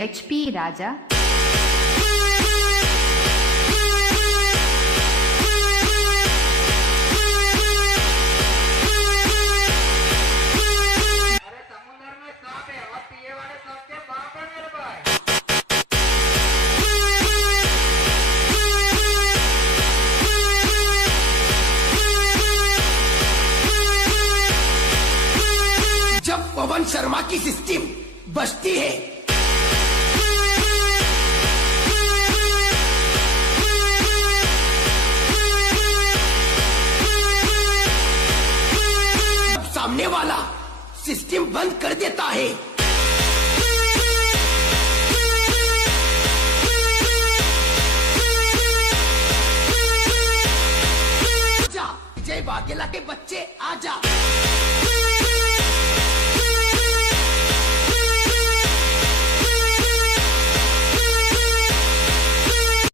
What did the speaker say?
HP राजा। जब पवन शर्मा की system बजती है सामने वाला सिस्टम बंद कर देता है। आजा विजय वाघेला के बच्चे आजा।